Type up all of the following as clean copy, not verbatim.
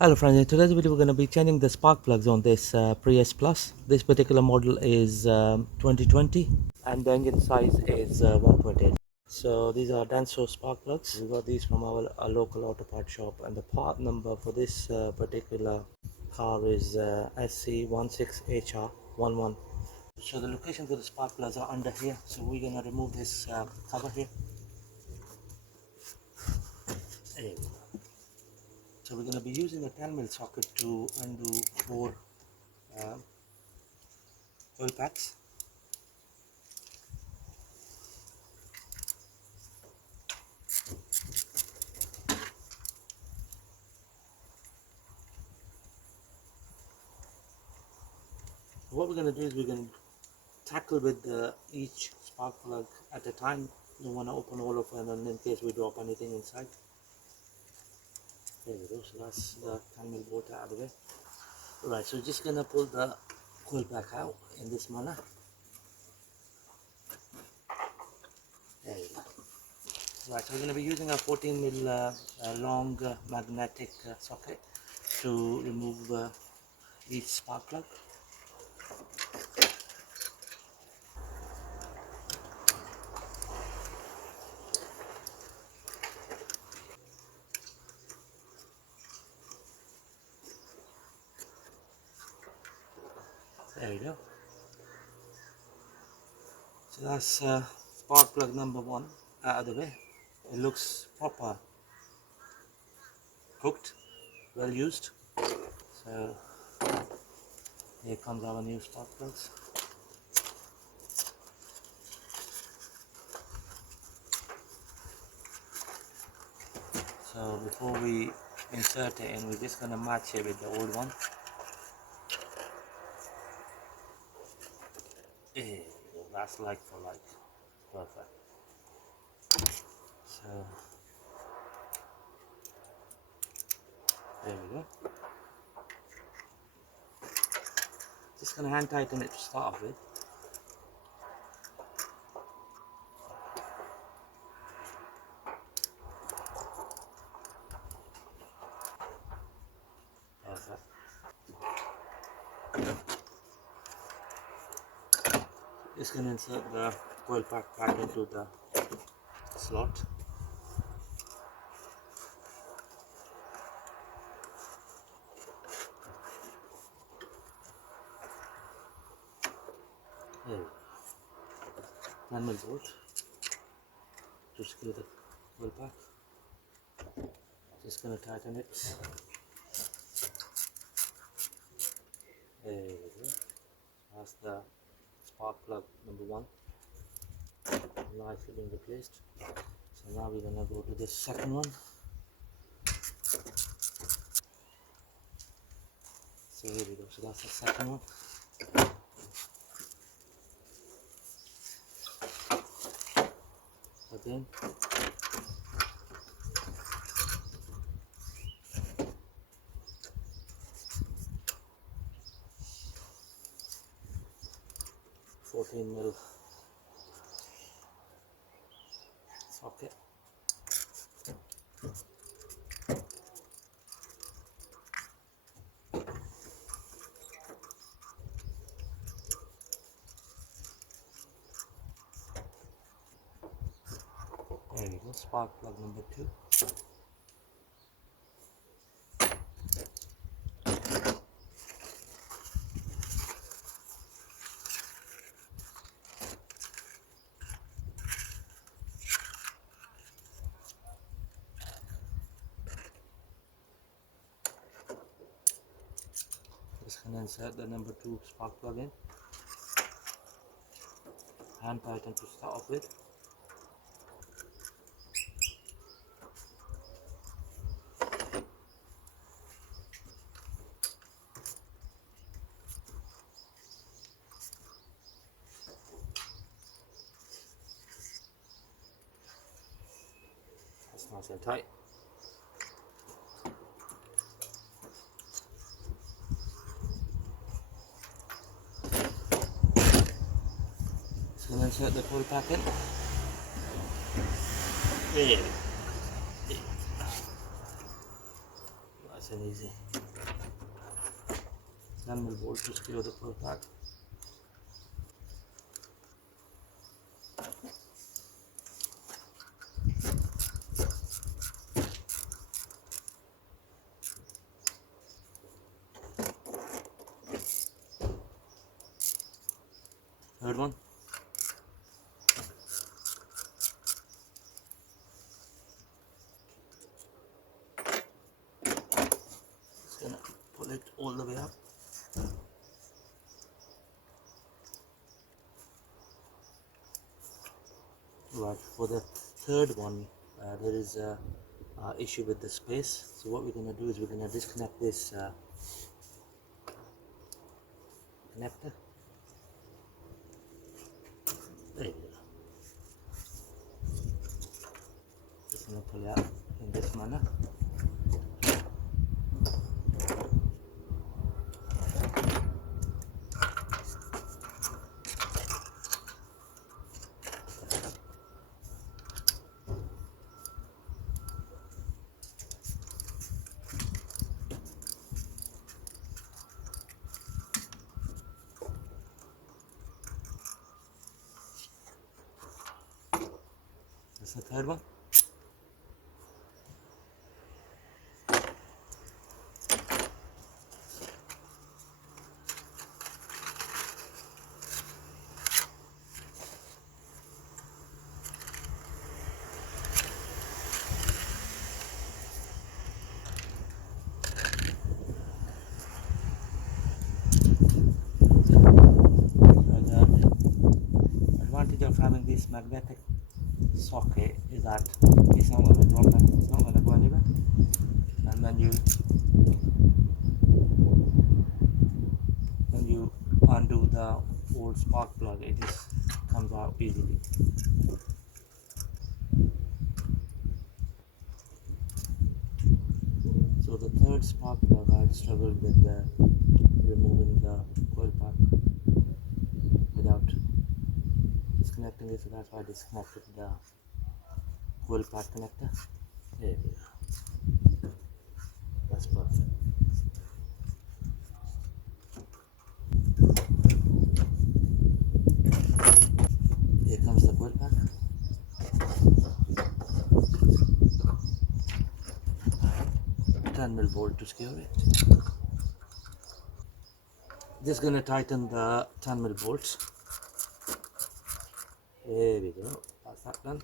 Hello friends, in today's video we're going to be changing the spark plugs on this Prius Plus. This particular model is 2020 and the engine size is 1.8. So these are Danso spark plugs. We got these from our local auto part shop, and the part number for this particular car is SC16HR11. So the location for the spark plugs are under here. So we're going to remove this cover here. There we go. So we're going to be using a 10 mil socket to undo 4 uh, oil packs. What we're going to do is we're going to tackle with each spark plug at a time. You don't want to open all of them, and in case we drop anything inside. There we go. So that's the 10 mil water out of the way. Right, so just going to pull the coil pack out in this manner. There we go. Right, so we're going to be using a 14 mil long magnetic socket to remove each spark plug. There we go. So that's spark plug number 1 out of the way. It looks proper cooked, well used. So here comes our new spark plugs. So before we insert it in, we're just going to match it with the old one. There we go. That's like for like. Perfect. So there we go. Just going to hand tighten it to start off with. Perfect. Just going to insert the coil pack back into the slot. There we go. 9 mil bolt to secure the coil pack. Just going to tighten it. There we go. That's the spark plug number 1. Nicely being replaced. So now we're going to go to the second one. So here we go. So that's the second one. Again. $14 mil socket. There we go, spark plug number 2. Just gonna insert the number 2 spark plug in. Hand tighten to start off with. That's nice and tight. Just gonna insert the coil pack in. There we go. Nice and easy. 10 mm bolt to secure the coil pack. Third one. Just gonna pull it all the way up. Right, for the third one, there is a issue with the space. So what we're gonna do is we're gonna disconnect this connector. There you go. Just gonna pull it out in this manner. That's the third one. Advantage of having this magnetic socket is that it's not going to drop it, it's not going to go anywhere. And when you undo the old spark plug, it just comes out easily. So the third spark plug, I struggled with removing the coil pack without disconnecting it, so that's why I disconnected the coil pack connector. There we go. That's perfect. Here comes the coil pack. Ten mil bolt to secure it. Just gonna tighten the 10 mil bolts. There we go. That's that done.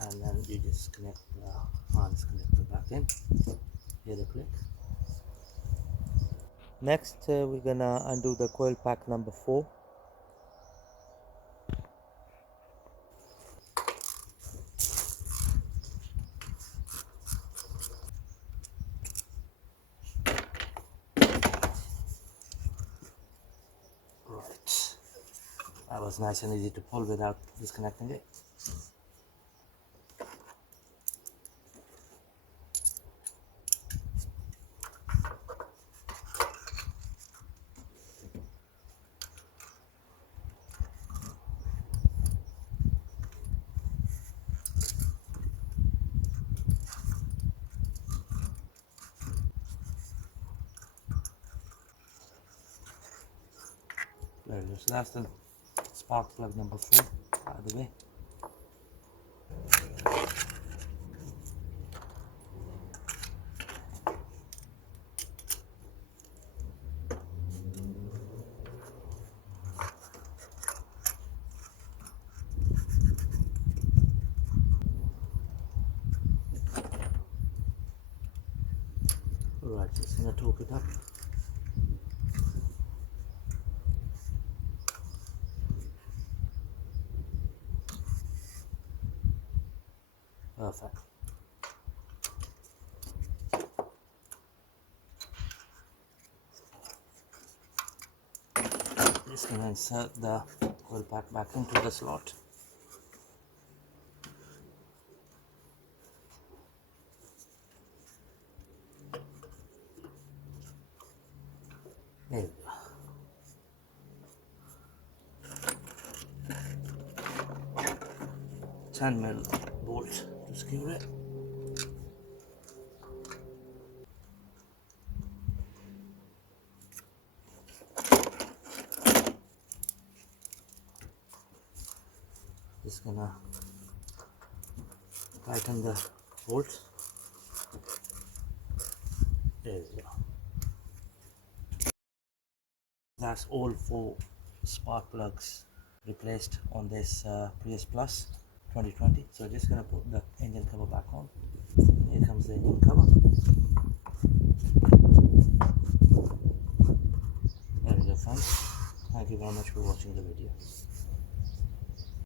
And then you just connect the harness connector back in. Hear the click. Next, we're gonna undo the coil pack number 4. Right. That was nice and easy to pull without disconnecting it. There it is. So that's the spark plug number 4 out of the way. Right, just gonna torque it up. Perfect. Just gonna insert the coil pack back into the slot. There we go. 10 mil bolt to secure it. Just gonna tighten the bolts. There we go. That's all 4 spark plugs replaced on this Prius Plus 2020. So just gonna put the engine cover back on. Here comes the engine cover. There we go, friends. Thank you very much for watching the video.